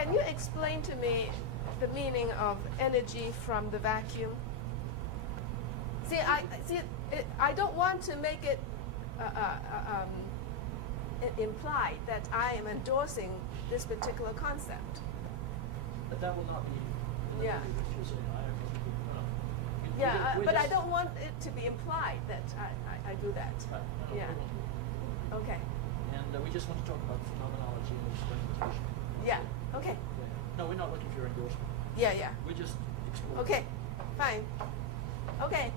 can you explain to me the meaning of energy from the vacuum? I don't want to make it implied that I am endorsing this particular concept. But that will not be. Yeah. But I don't want it to be implied that I do that. Right. Yeah. Okay. And we just want to talk about phenomenology and experimentation. Yeah. Okay. Yeah. No, we're not looking for your endorsement. Yeah. We're just exploring. Okay. Fine. Okay.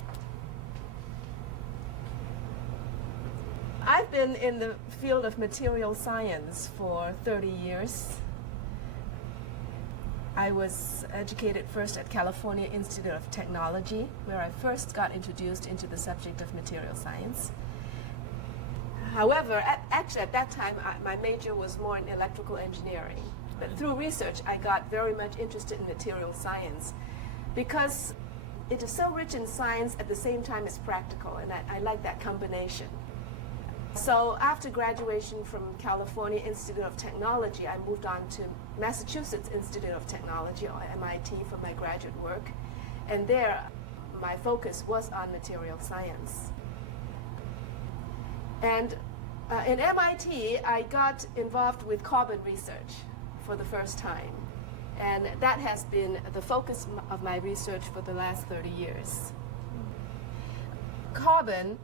I've been in the field of material science for 30 years. I was educated first at California Institute of Technology, where I first got introduced into the subject of material science. However, actually at that time, my major was more in electrical engineering. But through research, I got very much interested in material science because it is so rich in science at the same time as practical, and I like that combination. So after graduation from California Institute of Technology, I moved on to Massachusetts Institute of Technology, or M.I.T, for my graduate work. And there, my focus was on material science. And in M.I.T, I got involved with carbon research for the first time. And that has been the focus of my research for the last 30 years. Carbon,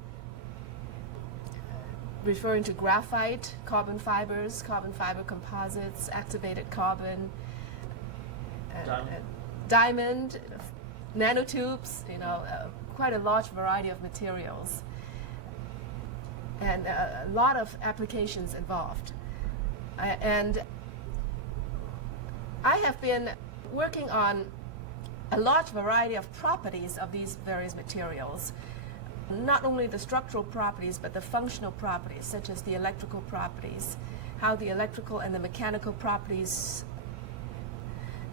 referring to graphite, carbon fibers, carbon fiber composites, activated carbon, diamond, nanotubes, quite a large variety of materials, and a lot of applications involved. And I have been working on a large variety of properties of these various materials. Not only the structural properties, but the functional properties, such as the electrical properties, how the electrical and the mechanical properties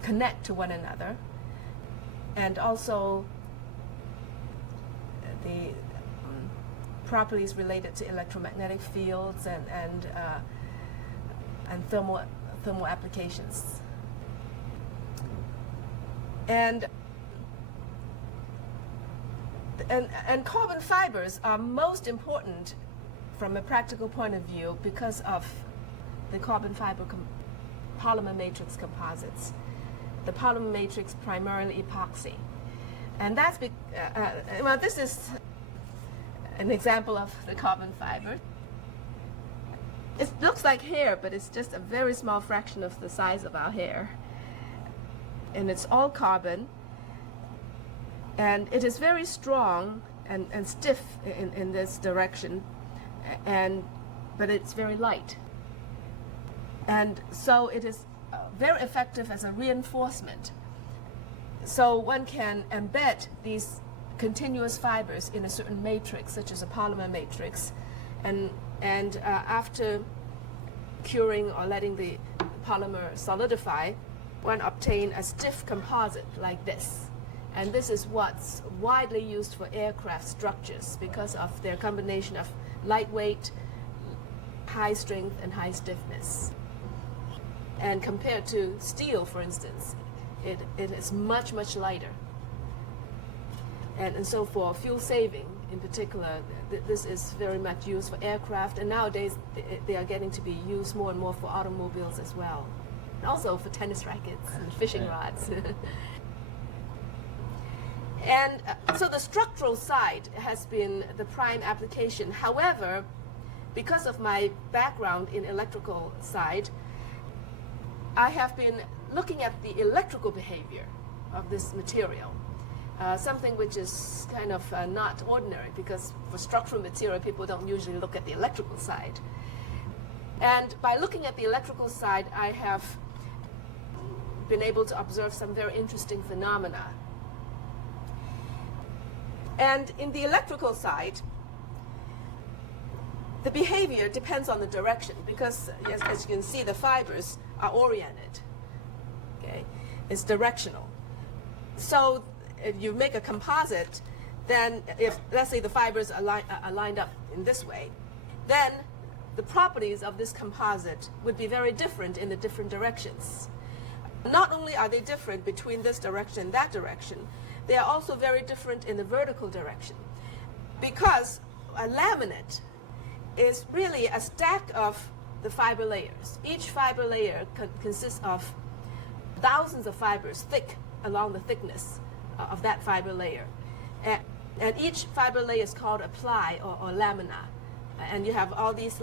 connect to one another, and also the properties related to electromagnetic fields and thermal applications. And carbon fibers are most important from a practical point of view because of the carbon fiber polymer matrix composites. The polymer matrix primarily epoxy. And that's, this is an example of the carbon fiber. It looks like hair, but it's just a very small fraction of the size of our hair. And it's all carbon. And it is very strong and stiff in this direction, but it's very light. And so it is very effective as a reinforcement. So one can embed these continuous fibers in a certain matrix, such as a polymer matrix, and after curing or letting the polymer solidify, one obtain a stiff composite like this. And this is what's widely used for aircraft structures because of their combination of lightweight, high strength, and high stiffness. And compared to steel, for instance, it is much, much lighter. And so for fuel saving in particular, this is very much used for aircraft, and nowadays they are getting to be used more and more for automobiles as well. And also for tennis rackets and fishing rods. And so the structural side has been the prime application. However, because of my background in electrical side, I have been looking at the electrical behavior of this material, something which is kind of not ordinary, because for structural material, people don't usually look at the electrical side. And by looking at the electrical side, I have been able to observe some very interesting phenomena. And in the electrical side, the behavior depends on the direction, because as you can see, the fibers are oriented. Okay, it's directional. So if you make a composite, then if, let's say, the fibers are lined up in this way, then the properties of this composite would be very different in the different directions. Not only are they different between this direction and that direction, they are also very different in the vertical direction, because a laminate is really a stack of the fiber layers. Each fiber layer consists of thousands of fibers thick along the thickness of that fiber layer. And each fiber layer is called a ply or lamina. And you have all these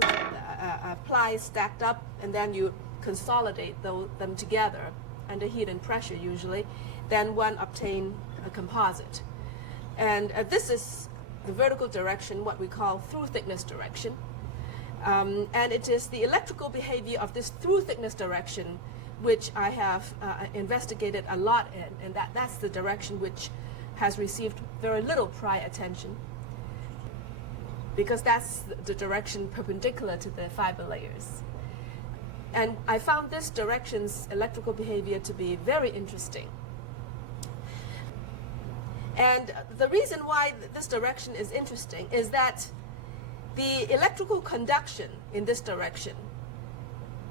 plies stacked up, and then you consolidate them together under heat and pressure usually. Then one obtain a composite. And this is the vertical direction, what we call through thickness direction. And it is the electrical behavior of this through thickness direction which I have investigated a lot in, and that's the direction which has received very little prior attention, because that's the direction perpendicular to the fiber layers. And I found this direction's electrical behavior to be very interesting. And the reason why this direction is interesting is that the electrical conduction in this direction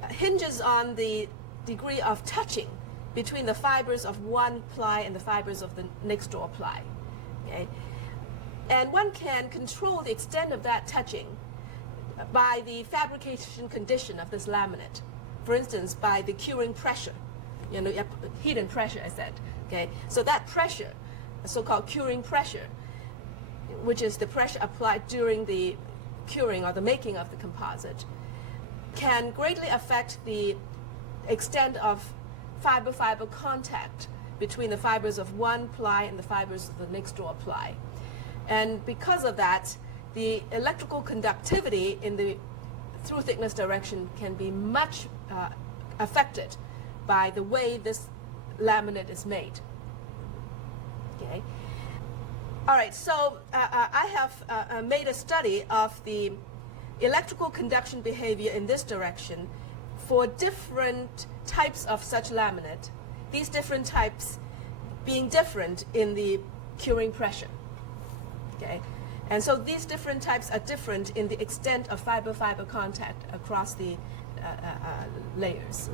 hinges on the degree of touching between the fibers of one ply and the fibers of the next door ply. Okay? And one can control the extent of that touching by the fabrication condition of this laminate. For instance, by the curing pressure, heat and pressure, I said. Okay? So that pressure, so-called curing pressure, which is the pressure applied during the curing or the making of the composite, can greatly affect the extent of fiber-fiber contact between the fibers of one ply and the fibers of the next door ply. And because of that, the electrical conductivity in the through thickness direction can be much affected by the way this laminate is made. Okay. All right, so I have made a study of the electrical conduction behavior in this direction for different types of such laminate, these different types being different in the curing pressure. Okay? And so these different types are different in the extent of fiber-fiber contact across the layers.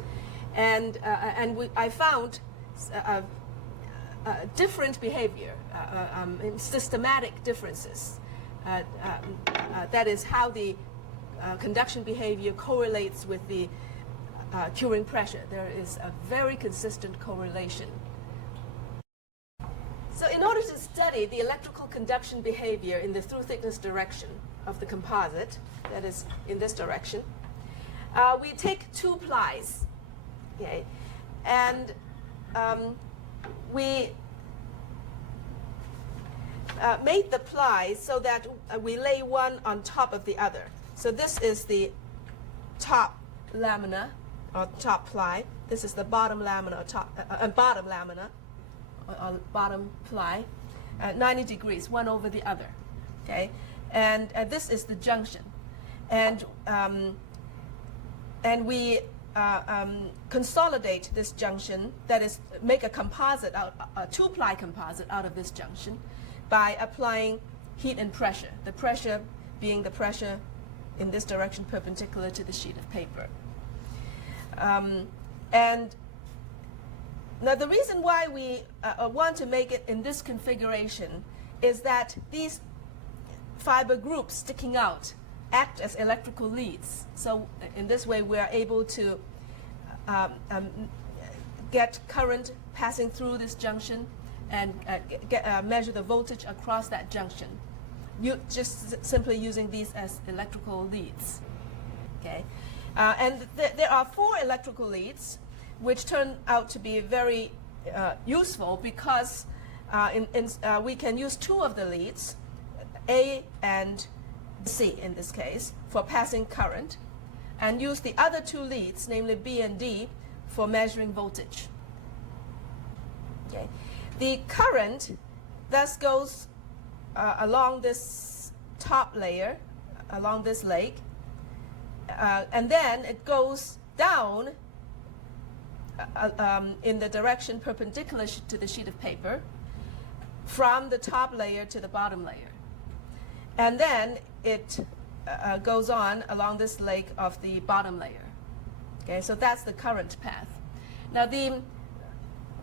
And I found different behavior, systematic differences. That is how the conduction behavior correlates with the curing pressure. There is a very consistent correlation. So in order to study the electrical conduction behavior in the through thickness direction of the composite, that is in this direction, we take two plies, okay, and we made the plies so that we lay one on top of the other. So this is the top lamina or top ply. This is the bottom lamina or bottom lamina or bottom ply, 90 degrees, one over the other. Okay, and this is the junction, and we consolidate this junction. That is, make a composite, a two-ply composite out of this junction, by applying heat and pressure. The pressure being the pressure in this direction perpendicular to the sheet of paper. And now the reason why we want to make it in this configuration is that these fiber groups sticking out act as electrical leads. So in this way we are able to get current passing through this junction and measure the voltage across that junction. Just simply using these as electrical leads. Okay, and there are 4 electrical leads, which turn out to be very useful because we can use 2 of the leads, A and C in this case, for passing current, and use the other 2 leads, namely B and D, for measuring voltage. Okay, the current thus goes along this top layer, along this leg, and then it goes down in the direction perpendicular to the sheet of paper from the top layer to the bottom layer. And then it goes on along this leg of the bottom layer. Okay, so that's the current path. Now the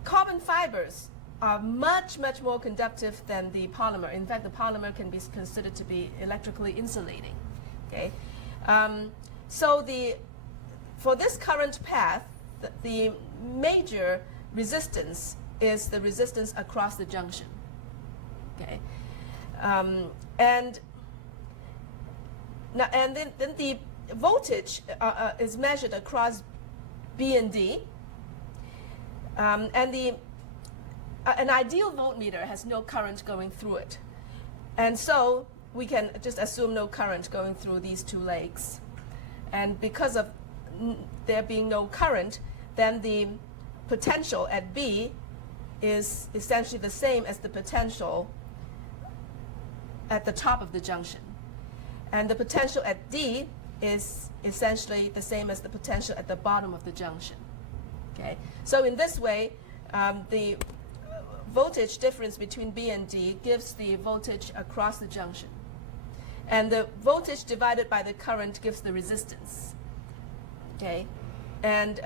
carbon fibers are much, much more conductive than the polymer. In fact, the polymer can be considered to be electrically insulating. Okay, so for this current path, the major resistance is the resistance across the junction. Okay, and then the voltage is measured across B and D, and an ideal voltmeter has no current going through it, and so we can just assume no current going through these two legs, and because of there being no current, then the potential at B is essentially the same as the potential at the top of the junction, and the potential at D is essentially the same as the potential at the bottom of the junction. Okay, so in this way, the voltage difference between B and D gives the voltage across the junction, and the voltage divided by the current gives the resistance. Okay, and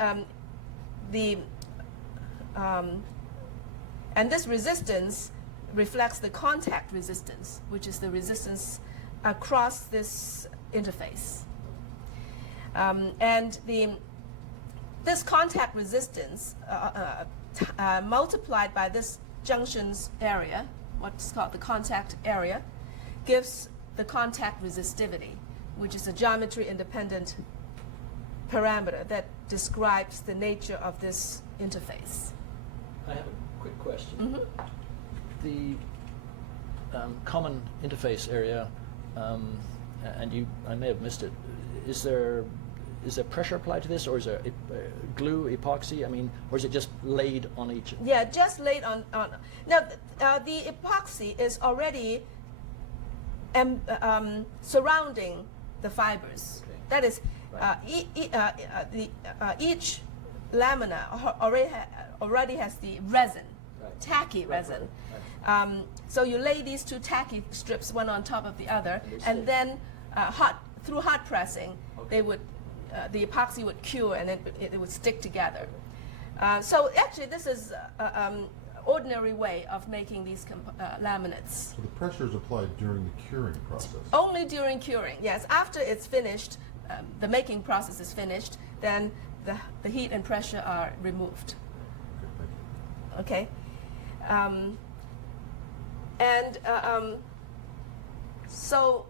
this resistance reflects the contact resistance, which is the resistance across this interface. And this contact resistance multiplied by this junction's area, what's called the contact area, gives the contact resistivity, which is a geometry independent parameter that describes the nature of this interface. I have a quick question. Mm-hmm. The common interface area, and I may have missed it, is there pressure applied to this, or is there glue, epoxy? I mean, or is it just laid on each? Yeah, just laid on. Now, the epoxy is already surrounding the fibers. Okay. That is, each lamina already has the resin, tacky resin. Right. So you lay these two tacky strips one on top of the other, and then through hot pressing, they would the epoxy would cure, and it would stick together. So actually, this is ordinary way of making these laminates. So the pressure is applied during the curing process? Only during curing, yes. After it's finished, the making process is finished, then the heat and pressure are removed. Okay, thank you. Okay. So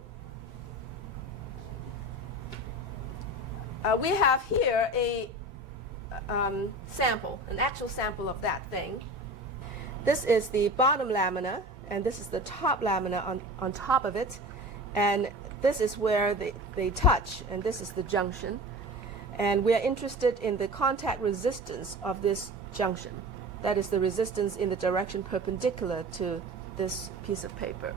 we have here a sample, an actual sample of that thing. This is the bottom lamina, and this is the top lamina on top of it, and this is where they touch, and this is the junction. And we are interested in the contact resistance of this junction. That is the resistance in the direction perpendicular to this piece of paper.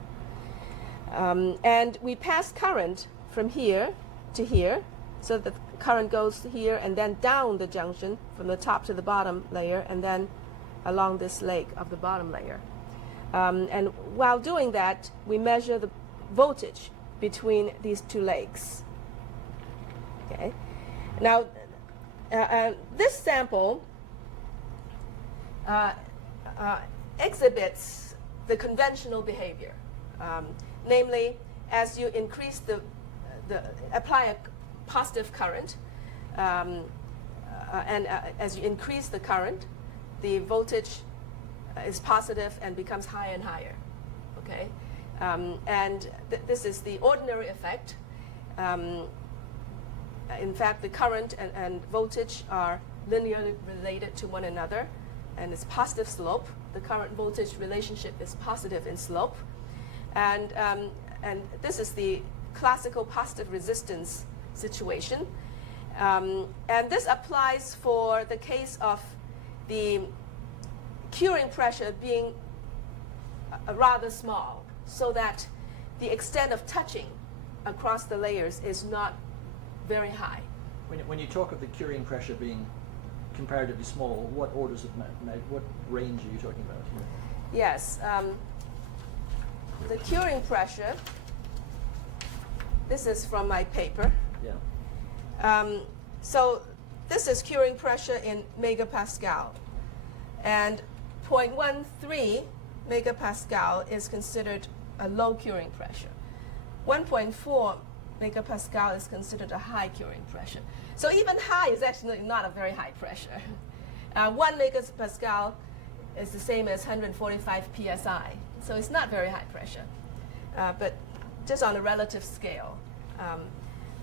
And we pass current from here to here, so that the current goes here and then down the junction from the top to the bottom layer, and then along this leg of the bottom layer. And while doing that, we measure the voltage between these two legs. Okay. Now, this sample exhibits the conventional behavior, namely, as you increase apply a positive current, and as you increase the current, the voltage is positive and becomes higher and higher. Okay, and this is the ordinary effect. In fact, the current and voltage are linearly related to one another, and it's positive slope. The current-voltage relationship is positive in slope, and this is the classical positive resistance situation, and this applies for the case of the curing pressure being rather small, so that the extent of touching across the layers is not very high. When you talk of the curing pressure being comparatively small, what orders of what range are you talking about here? Yes, the curing pressure, this is from my paper. Yeah. So this is curing pressure in megapascal. And 0.13 megapascal is considered a low curing pressure. 1.4 megapascal is considered a high curing pressure. So even high is actually not a very high pressure. 1 megapascal is the same as 145 psi. So it's not very high pressure, but just on a relative scale.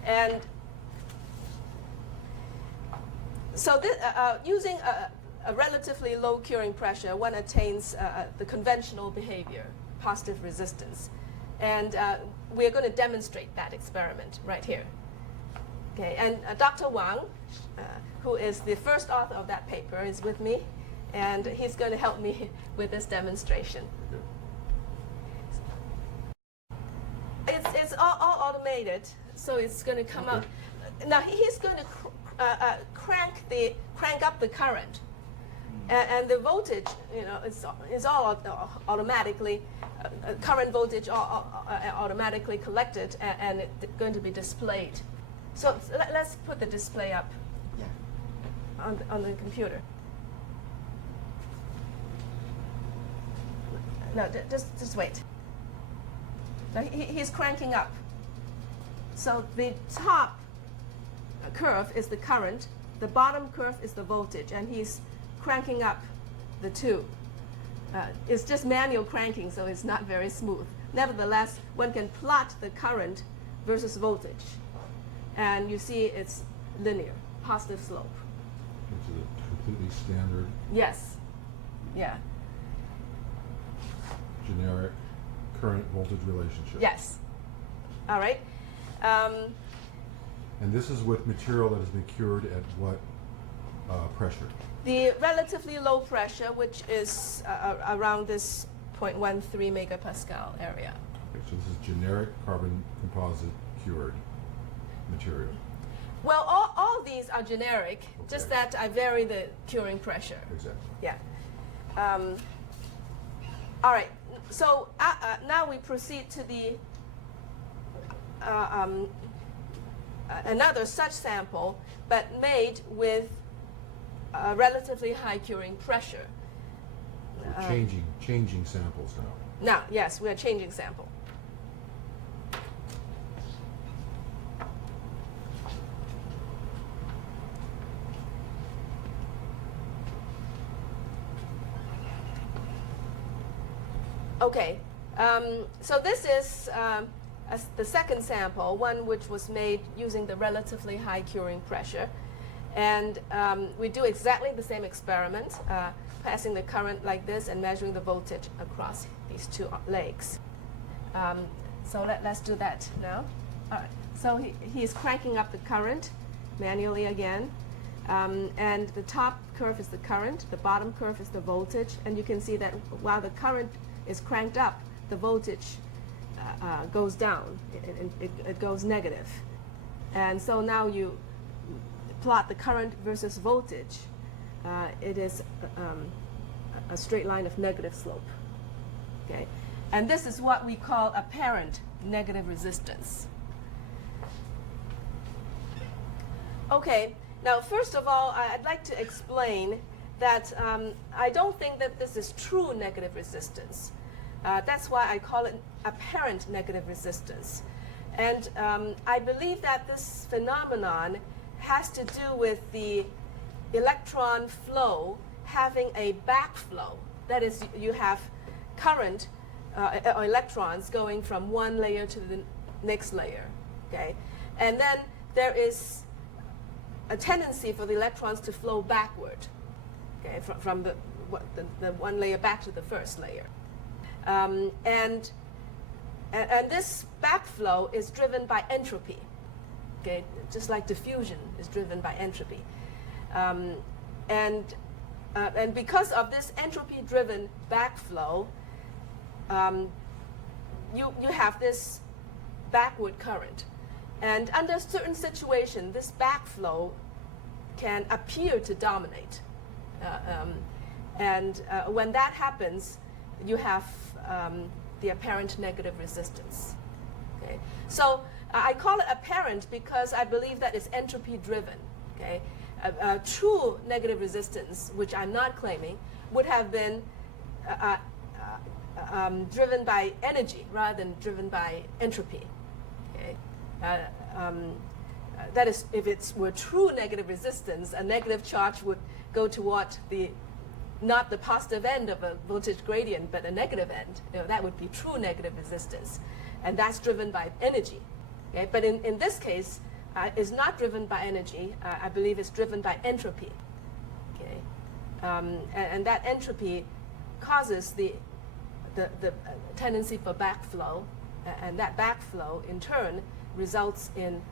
And so using a relatively low curing pressure, one attains the conventional behavior, positive resistance. And we're going to demonstrate that experiment right here. Okay, and Dr. Wang, who is the first author of that paper, is with me, and he's going to help me with this demonstration. It's all automated, so it's going to come out. Now he's going to crank up the current, and the voltage, is all automatically current voltage automatically collected and it's going to be displayed. So let's put the display up on the computer. No, just wait. Now he's cranking up. So the top curve is the current, the bottom curve is the voltage, and he's cranking up the two. It's just manual cranking, so it's not very smooth. Nevertheless, one can plot the current versus voltage, and you see it's linear, positive slope. Which is a completely standard, Yes. Yeah. generic current voltage relationship. Yes. All right. And this is with material that has been cured at what pressure? The relatively low pressure, which is around this 0.13 megapascal area. Okay, so this is generic carbon composite cured material. Well, all these are generic, just Okay. that I vary the curing pressure. Exactly. Yeah. All right. So now we proceed to the another such sample, but made with relatively high curing pressure. We're changing samples now. Now, yes, we are changing sample. Okay, so this is the second sample, one which was made using the relatively high curing pressure. And we do exactly the same experiment, passing the current like this and measuring the voltage across these two legs. So let's do that now. All right. So he's cranking up the current manually again. And the top curve is the current, the bottom curve is the voltage. And you can see that while the current is cranked up, the voltage goes down. It goes negative. And so now you plot the current versus voltage. It is a straight line of negative slope. Okay, and this is what we call apparent negative resistance. Okay, now first of all, I'd like to explain that I don't think that this is true negative resistance. That's why I call it apparent negative resistance. And I believe that this phenomenon has to do with the electron flow having a backflow. That is, you have current or electrons going from one layer to the next layer. Okay, and then there is a tendency for the electrons to flow backward. Okay, from the one layer back to the first layer. And this backflow is driven by entropy. Okay, just like diffusion is driven by entropy. And because of this entropy-driven backflow, you have this backward current. And under certain situations, this backflow can appear to dominate. When that happens, you have the apparent negative resistance. Okay? So I call it apparent because I believe that it's entropy driven. Okay? True negative resistance, which I'm not claiming, would have been driven by energy rather than driven by entropy. Okay? That is, if it were true negative resistance, a negative charge would go toward not the positive end of a voltage gradient, but a negative end. That would be true negative resistance. And that's driven by energy. Okay? But in this case, it's not driven by energy. I believe it's driven by entropy. Okay? And that entropy causes the tendency for backflow, and that backflow in turn results in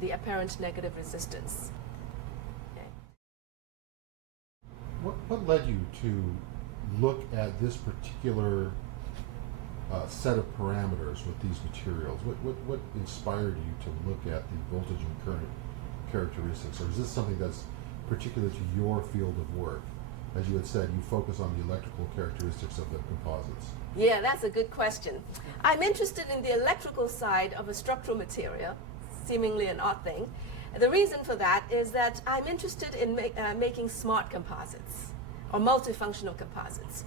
the apparent negative resistance. Okay. What led you to look at this particular set of parameters with these materials? What inspired you to look at the voltage and current characteristics? Or is this something that's particular to your field of work? As you had said, you focus on the electrical characteristics of the composites. Yeah, that's a good question. I'm interested in the electrical side of a structural material, seemingly an odd thing. The reason for that is that I'm interested in making smart composites, or multifunctional composites.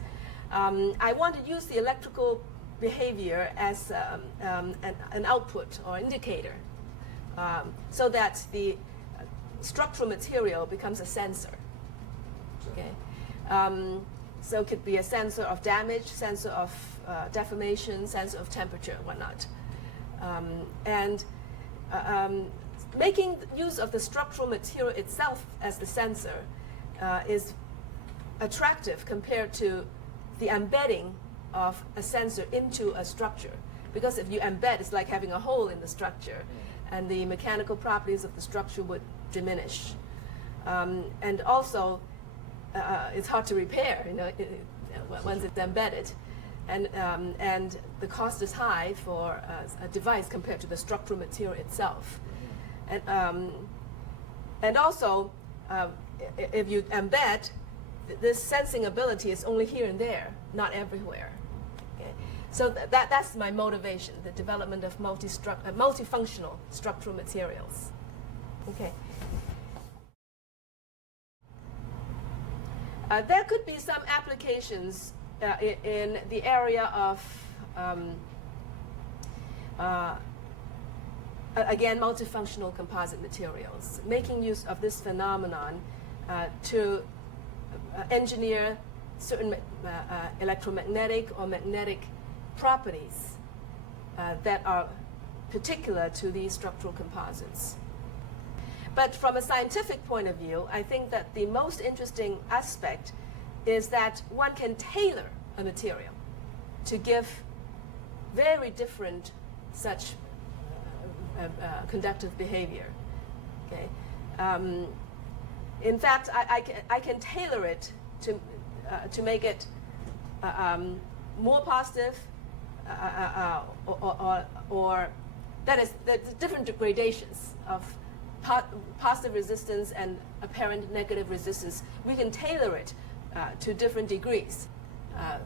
I want to use the electrical behavior as an output or indicator, so that the structural material becomes a sensor. Okay. So it could be a sensor of damage, sensor of deformation, sensor of temperature, and whatnot. Making use of the structural material itself as the sensor is attractive compared to the embedding of a sensor into a structure. Because if you embed, it's like having a hole in the structure, and the mechanical properties of the structure would diminish. And also, it's hard to repair, once it's embedded. And the cost is high for a device compared to the structural material itself. And also, if you embed, this sensing ability is only here and there, not everywhere. Okay? So that's my motivation, the development of multifunctional structural materials. Okay. There could be some applications in the area of, again, multifunctional composite materials, making use of this phenomenon to engineer certain electromagnetic or magnetic properties that are particular to these structural composites. But from a scientific point of view, I think that the most interesting aspect is that one can tailor a material to give very different such conductive behavior. Okay? In fact, I can tailor it to make it more positive, or that is, there's different gradations of positive resistance and apparent negative resistance. We can tailor it to different degrees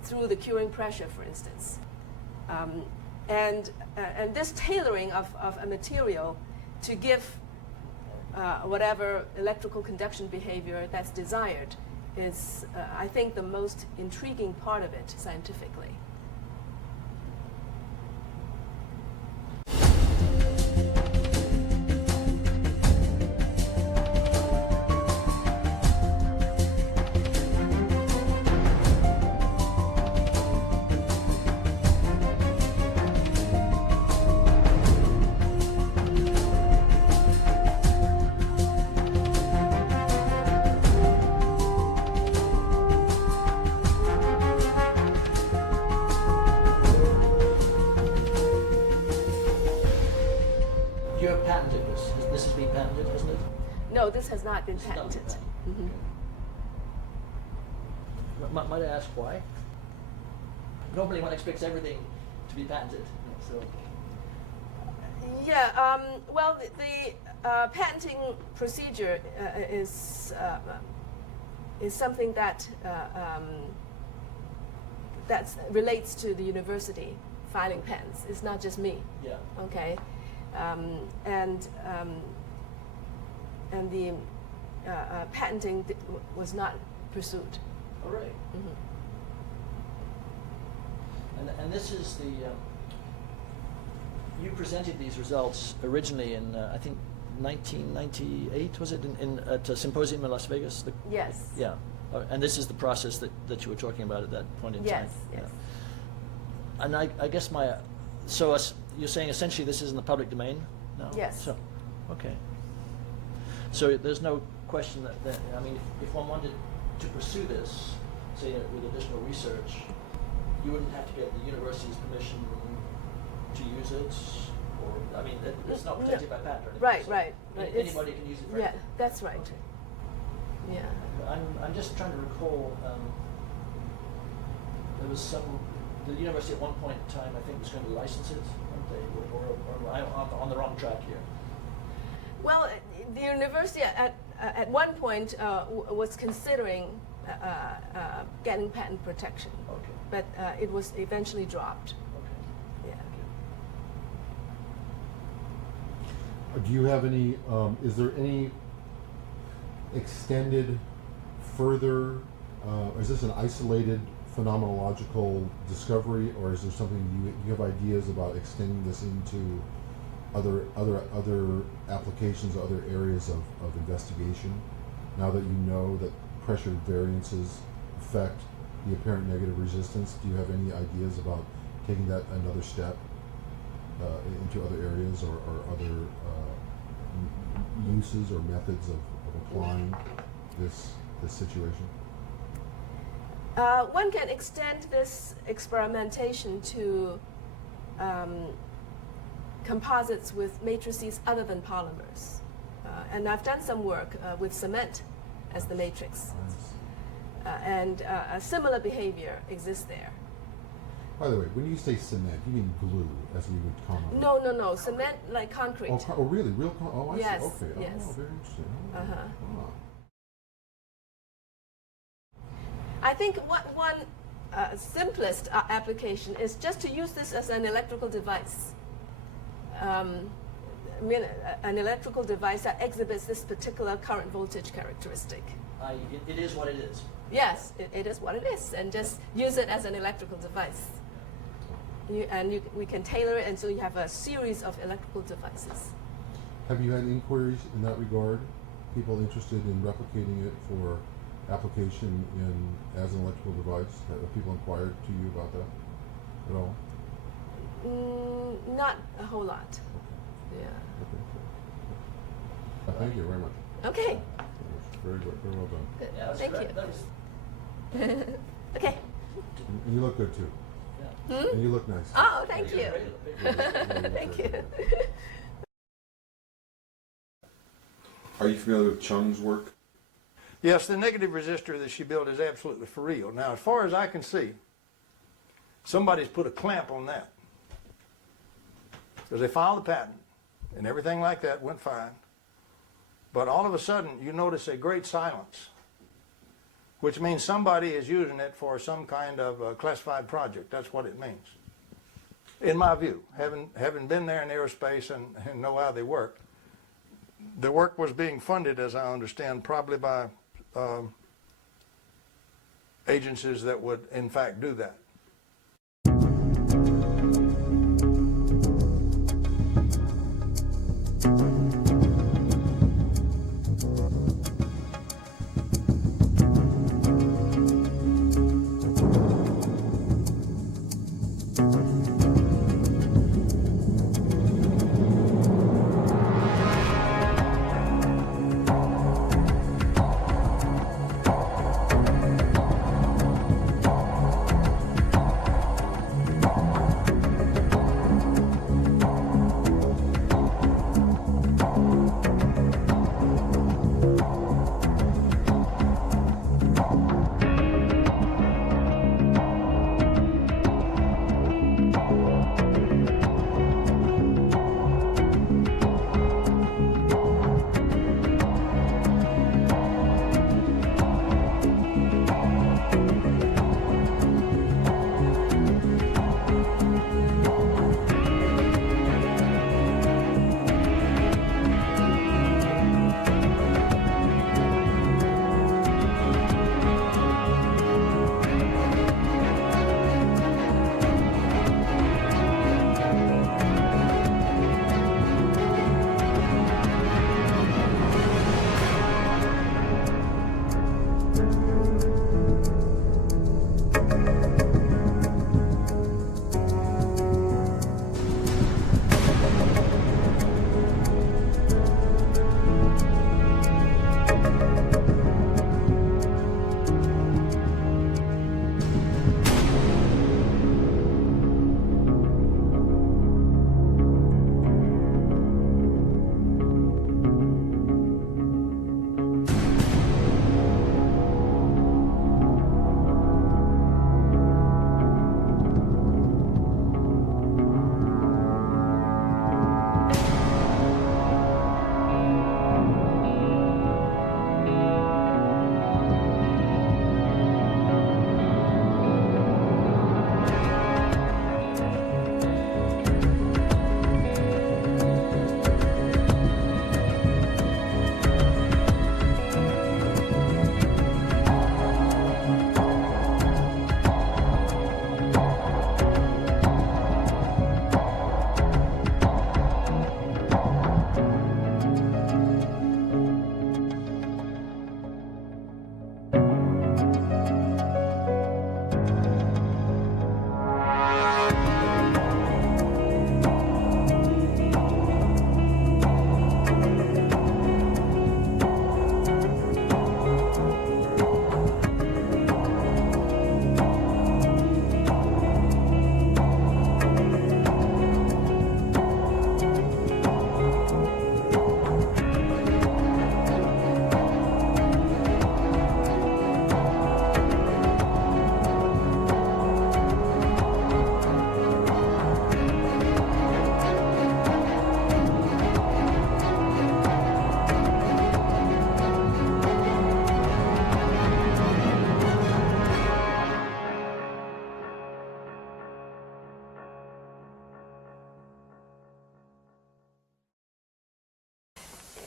through the curing pressure, for instance. And this tailoring of a material to give whatever electrical conduction behavior that's desired is, I think, the most intriguing part of it scientifically. No, this has not been patented. Mm-hmm. Might I ask why? Normally one expects everything to be patented. So. Yeah, well, the patenting procedure is something that relates to the university filing patents. It's not just me. Yeah. Okay, and the patenting was not pursued. Oh, right. And this is the, you presented these results originally in, I think, 1998, was it, at a symposium in Las Vegas? Yes. Yeah. And this is the process that you were talking about at that point in time? Yes. Yeah. And I guess you're saying essentially this is in the public domain now? Yes. So, okay. So there's no question that I mean, if one wanted to pursue this, say with additional research, you wouldn't have to get the university's permission to use it, or I mean, it's not protected by patent or anything. Right. Anybody can use it. For Yeah, anything. that's right. Okay. Yeah. I'm just trying to recall. There was the university at one point in time, I think, was going to license it, weren't they? Or I'm on the wrong track here. Well, the university at one point was considering getting patent protection, Okay. but it was eventually dropped. Okay. Yeah. Do you have any, is there any extended further, is this an isolated phenomenological discovery, or is there something you have ideas about extending this into other applications, other areas of investigation, now that you know that pressure variances affect the apparent negative resistance? Do you have any ideas about taking that another step into other areas or other uses or methods of applying this situation? One can extend this experimentation to composites with matrices other than polymers. And I've done some work with cement as the matrix. And a similar behavior exists there. By the way, when you say cement, you mean glue, as we would commonly. No, cement like concrete. Oh, really? Real? I Yes, see. Okay. yes. Oh, very interesting. Oh, Uh-huh. ah. I think one simplest application is just to use this as an electrical device. An electrical device that exhibits this particular current voltage characteristic. It is what it is. Yes, it is what it is, and just use it as an electrical device. We can tailor it until you have a series of electrical devices. Have you had inquiries in that regard? People interested in replicating it for application as an electrical device? Have people inquired to you about that at all? Not a whole lot. Okay. Yeah. Okay. Thank you very much. Okay. Very good. Very well done. Good. Yeah, that's Thank correct. you. Okay. And you look good too. Yeah. And you look nice. Oh, thank you. Great. Thank you. Are you familiar with Chung's work? Yes, the negative resistor that she built is absolutely for real. Now, as far as I can see, somebody's put a clamp on that. Because they filed the patent, and everything like that went fine. But all of a sudden, you notice a great silence, which means somebody is using it for some kind of classified project. That's what it means, in my view. Having been there in aerospace and know how they work, the work was being funded, as I understand, probably by agencies that would, in fact, do that.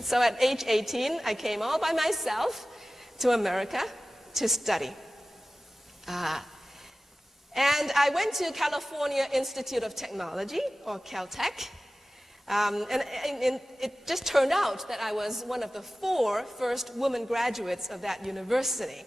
So at age 18, I came all by myself to America to study. And I went to California Institute of Technology, or Caltech. And it just turned out that I was one of the 4 first women graduates of that university.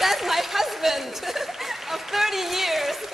That's my husband of 30 years.